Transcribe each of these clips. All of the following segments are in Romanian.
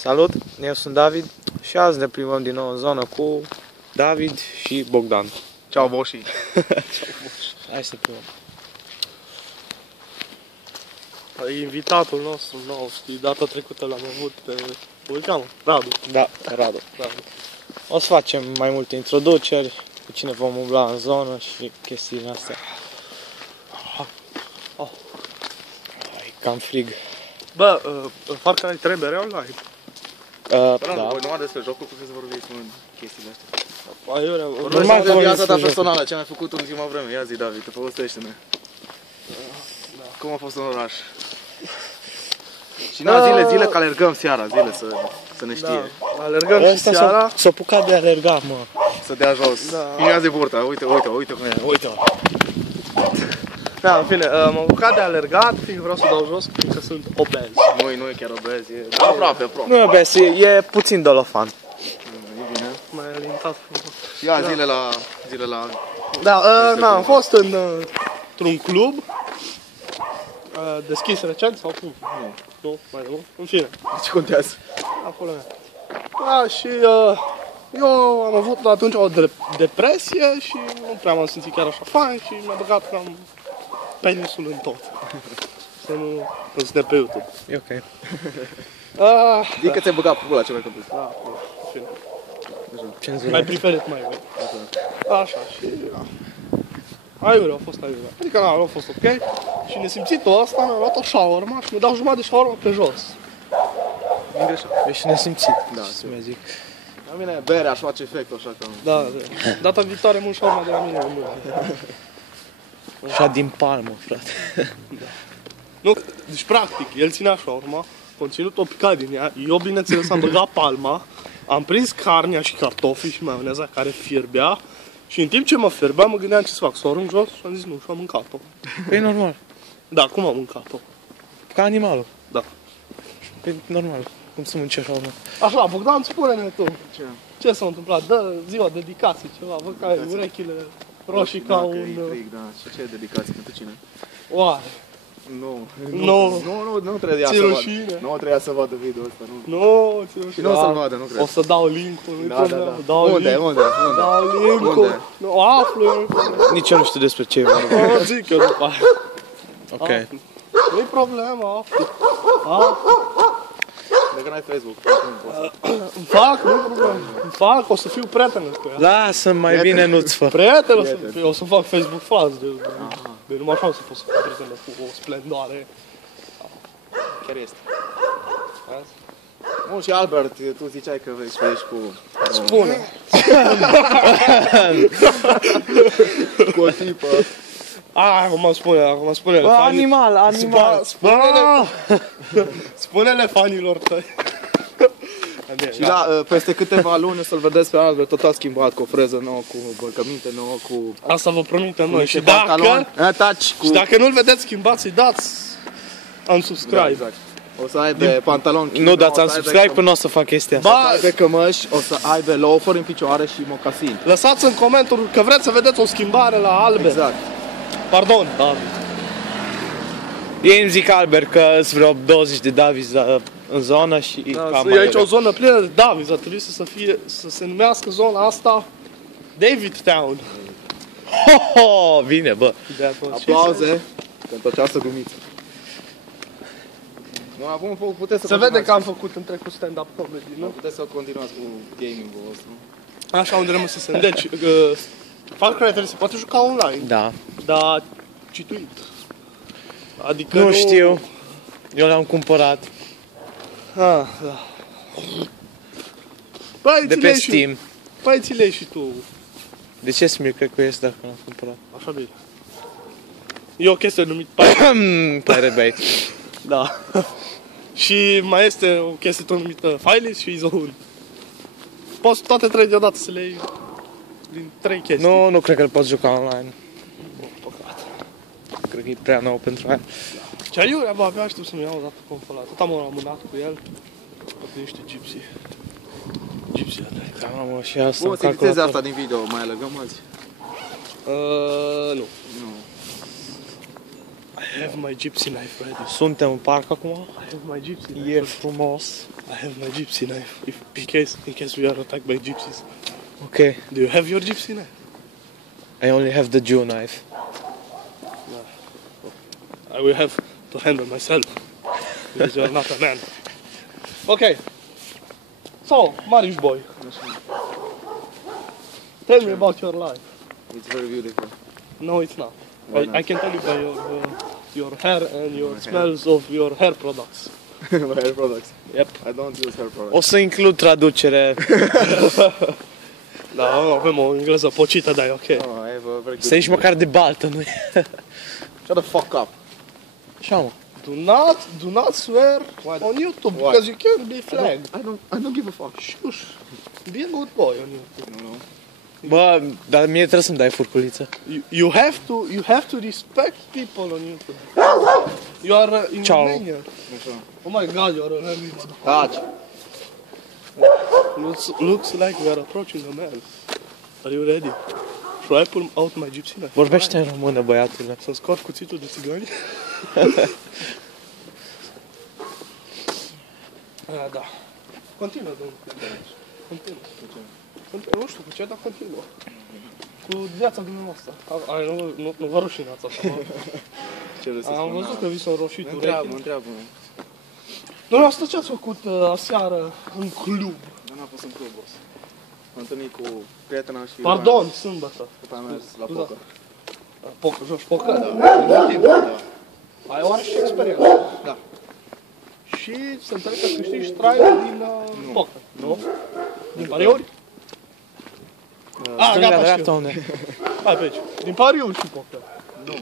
Salut, eu sunt David și azi ne plimbăm din nou în zonă cu David și Bogdan. Ceau, boșii! Hai să plimbăm. Invitatul nostru nou, știi, data trecută l-am avut pe... Cum îl cheamă? Radu. Da, Radu. O să facem mai multe introduceri cu cine vom umbla în zonă și chestiile astea. E cam frig. Bă, Far Cry 3 mereu online. Da. Voi numai despre jocul, puteți să vorbiți în chestiile astea. Aiurea, Vorbește de viața ta despre personală, ce ai mai făcut în ultima vreme. Ia zi, David, te povestește-ne. Cum a fost în oraș? Și na, zile că alergăm seara, zile să ne știe. Da, alergăm și seara. S-a apucat de alergat, mă. Să dea jos. Da. Ia zi burta, uite cum e. Uite-o. Da, în fine, m-am apucat de alergat, fiindcă vreau să dau jos, fiindcă sunt obez. Nu e chiar obez, e aproape. Nu e obes, e puțin dolofan. E bine. Mai alintat frumos. Ia zile la... Da, am fost într-un club deschis recent sau cum? Nu, mai de mult. În fine, Ce contează? acolo e. Da, și eu am avut atunci o depresie și nu prea m-am simțit chiar așa fain și mi-a băgat cam penisul în tot. Să nu sunte pe YouTube. E ok. Zic că ți-ai băgat pula ce mai contează. Da, în fine. Cenzura. Mai preferit mai voi. Așa, și... Aiurea, a fost aiurea. Adică a fost ok. Și nesimțitul ăsta mi-a luat o shawarma și mi-a dat jumătate de shawarma pe jos. Nu greșit. Ești nesimțit, Da, ce să mai zic. La mine berea aș face efect așa că... Da. Data viitoare mult shawarma de la mine în mână. Așa din palmă, frate. Nu, deci practic, el ținea shawarma, conținutul o picat din ea, eu bineînțeles am băgat palma, am prins carnea și cartofii și maioneza care fierbea și în timp ce mă fierbea mă gândeam ce să fac, să o arunc jos și am zis nu și am mâncat-o. Păi normal. Da, cum am mâncat-o? Ca animalul. Da. Păi normal. Cum să mânci așa, mă? Așa, Bogdan, spune-ne tu. Ce? Ce s-a întâmplat? Dă ziua dedicație ceva, văd că ai urechile roșii ca Dacă un... e frig, da. Și ce dedicație pentru cine? Oare? Nu trebuia Ți să vadă. rușine. Nu trebuia să vadă video-ul ăsta, nu. Nu, ți Și nu o să-l vadă, nu cred. O să dau link-ul, nu-i Da. problemă. Dau Unde? Dau link-ul. Unde? Nu, aflu eu. Nici eu nu știu despre ce e vorba. O zic eu după aia. Ok. Nu-i problemă, aflu. Dacă n-ai Facebook, Îmi fac, nu-i problemă. Îmi fac, o să fiu prieten cu ea. Lasă, mai bine nu-ți fă. Prieten, o să fac Facebook fals. De numai așa o să pot să fiu prieten cu o splendoare. chiar este. Bun, și Albert, tu ziceai că ești cu... Spune. Cu o tipă. Acum spune-le. Bă, animal. Spune-le fanilor tăi. Și da, peste câteva luni o să-l vedeți pe Albert total schimbat, cu o freză nouă, cu bălcăminte nouă, cu... Asta vă promitem noi. Și pantaloni. dacă nu-l vedeți schimbat, să-i dați unsubscribe. Da, exact. O să aibă pantaloni. Nu dați unsubscribe până o să fac chestia asta. O să aibă cămăși, o să aibă loaferi în picioare și mocasini. Lăsați în comentarii că vreți să vedeți o schimbare la Albert. Exact. Pardon, David. Ei îmi zic Albert că sunt vreo 20 de Davids în zonă și cam E aici o zonă plină de Davids, ar trebui să se numească zona asta David Town. Ho, bine, bă. Aplauze pentru această glumiță. Bun, acum puteți să Se vede că am făcut în trecut stand-up comedy, nu? Puteți să continuați cu gaming-ul vostru. Așa, unde rămâne să se... Deci, Far Cry 3 se poate juca online, Da. dar cituit. Adică Nu știu. Eu l-am cumpărat Da. Păi, de pe Steam. Păi, ți le și tu. De ce să-mi cred că este dacă l-am cumpărat? Așa bine. E o chestie numit Pirate Bay. Da. Și mai este o chestie tot numită Fileless și Zone. Poți toate trei deodată să le iei din trei chestii. Nu cred că îl poți juca online. Păcat. Cred că e prea nou pentru aia. Ce aiurea, bă, abia aștept să-mi iau o dată consola. Tot am amânat cu el. Poate niște gypsy. Gypsy ăla. Da, mă, și asta Bun, în să editezi calculator. asta din video, mai alegăm azi? Nu. Nu. I have my gypsy knife ready. Suntem în parc acum. I have my gypsy knife. E frumos. I have my gypsy knife. In case we are attacked by gypsies. Ok. Do you have your gypsy knife? I only have the Jew knife. I will have to handle myself. Because you are not a man. Okay. So, Marius boy. Tell me about your life. It's very beautiful. No, it's not. Why not? I can tell you by your hair and your smells of your hair products. My hair products. Yep. I don't use hair products. O să includ traducere. Da, avem o engleză pocită, dar e ok. Oh, I have a very good... Să ieși măcar de baltă, nu Shut the fuck up. Așa, mă. Do not swear on YouTube Why? because you can be flagged. I don't give a fuck. Shush. Be a good boy on YouTube. No. Bă, dar mie trebuie să-mi dai furculiță. You have to respect people on YouTube. You are in Ciao. Romania. Așa. Oh my god, you are an enemy. Taci. Looks like we are approaching a man. Are you ready? Shall I pull out my gypsy knife? Vorbește în română, băiatule. Să-mi scot cuțitul de țigani? Da. Continuă, domnul. Continuă. Nu știu cu ce, dar continuă. Cu viața dumneavoastră. Nu vă rușinați asta. Ce vrei să Am spun? văzut că vi s-au roșit Întreabă. urechile. Dumneavoastră ce ați făcut aseară în club? Dar n-a fost în club, boss. M-am întâlnit cu prietena și... Pardon, sâmbătă. După aia am mers la Scuza. poker. Poker, joci poker? Da. Ai oarește experiență? Da. Și se înțeleg că câștigi traiul din poker, nu? Din pariuri? Stânga, gata, dreapta, știu. unde? Hai pe aici. Din pariuri și poker. Nu.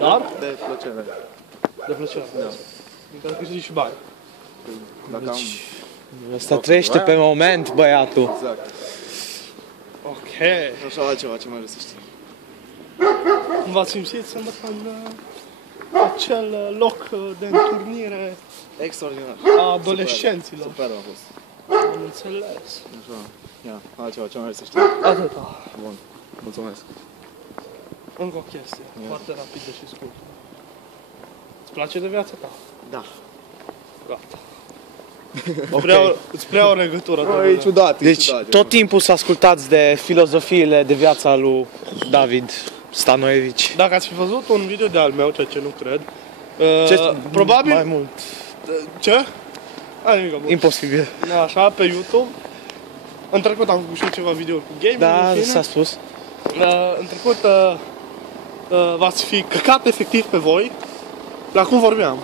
Dar? De plăcere. De plăcere. Da. Din care câștigi și bani. Dacă am... Ăsta trăiește pe moment, băiatul. Exact. Ok. Așa altceva, ce mai vrei să știi. Cum v-ați simțit sâmbătă în acel loc de întâlnire Extraordinar. a adolescenților? Super a fost. Am înțeles. Așa. Ia, altceva, ce mai vrei să știi. Atâta. Bun. Mulțumesc. Încă o chestie, foarte rapidă și scurtă. Îți place de viața ta? Da. Gata. Îți prea o legătură. Bă, e ciudat, e Deci ciudat. tot timpul să ascultați de filozofiile de viața lui David Stanoievici. Dacă ați fi văzut un video de al meu, ceea ce nu cred, Ce? probabil... Mai mult. Ce? Hai, nimic, bun. Imposibil. Așa, pe YouTube. În trecut am făcut și eu ceva videouri cu gaming, Da, în fine. s-a spus. În trecut v-ați fi căcat efectiv pe voi la cum vorbeam.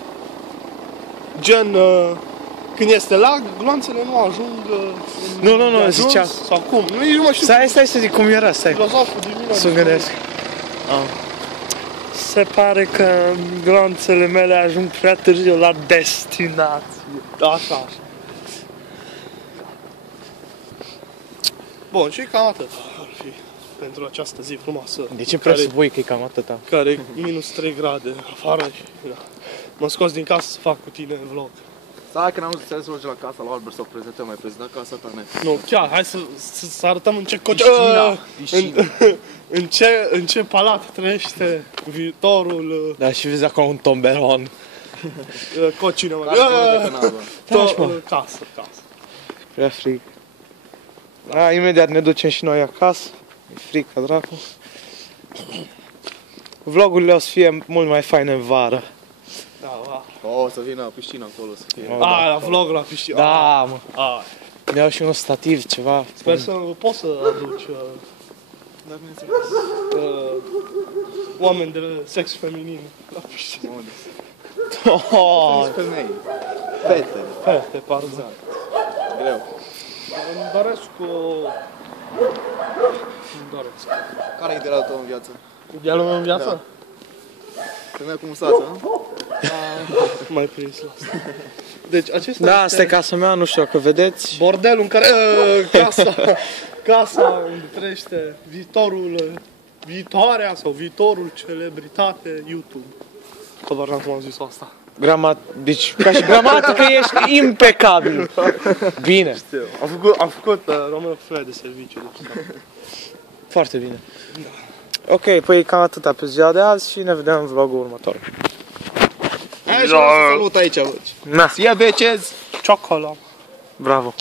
Gen, când este lag, gloanțele nu ajung Nu, de ajuns, zicea. sau cum, nici nu mai știu. Stai să zic cum era, stai. Filozoful din mine Să gândesc. Se pare că gloanțele mele ajung prea târziu la destinație. Așa. Bun, și cam atât ar fi pentru această zi frumoasă. De ce care, presupui că e cam atâta? care e minus 3 grade afară și da. M-am scos din casă să fac cu tine vlog. Stai că n-am zis să mergi la casa lui Albert să o prezentăm, mai prezenta casa ta, ne. Nu, chiar, hai să arătăm în ce în ce palat trăiește viitorul Da, și vezi acolo un tomberon. cocine, mă. Casă. Prea frig. Da, imediat ne ducem și noi acasă. E frig ca dracu. Vlogurile o să fie mult mai faine în vară. Da, da. O, să vină piscina acolo, să fie. Oh, da. La vlog la piscină. Da, mă. Mi-au și un stativ, ceva. Sper să poți să aduci Da, bineînțeles. oameni de sex feminin la piscină. Oh, Femei. Fete. Fete, pardon. Greu. Îmi doresc îmi doresc. Care e idealul tău în viață? Idealul meu în viață? Femeia cu mustață, nu? Mai prins la asta. Deci acesta da, este asta e casa mea, nu știu dacă vedeți. bordelul în care... casa unde trăiește viitoarea sau viitorul celebritate YouTube. Habar n-am cum am zis asta. Deci, ca și gramatică ești impecabil. Bine. Am făcut Romeo Fred de serviciu. Deci, da. Foarte bine. Ok, păi cam atâta pe ziua de azi și ne vedem în vlogul următor. Hai și salut aici, bă. Na, Sia becez! Ciocolă. bravo.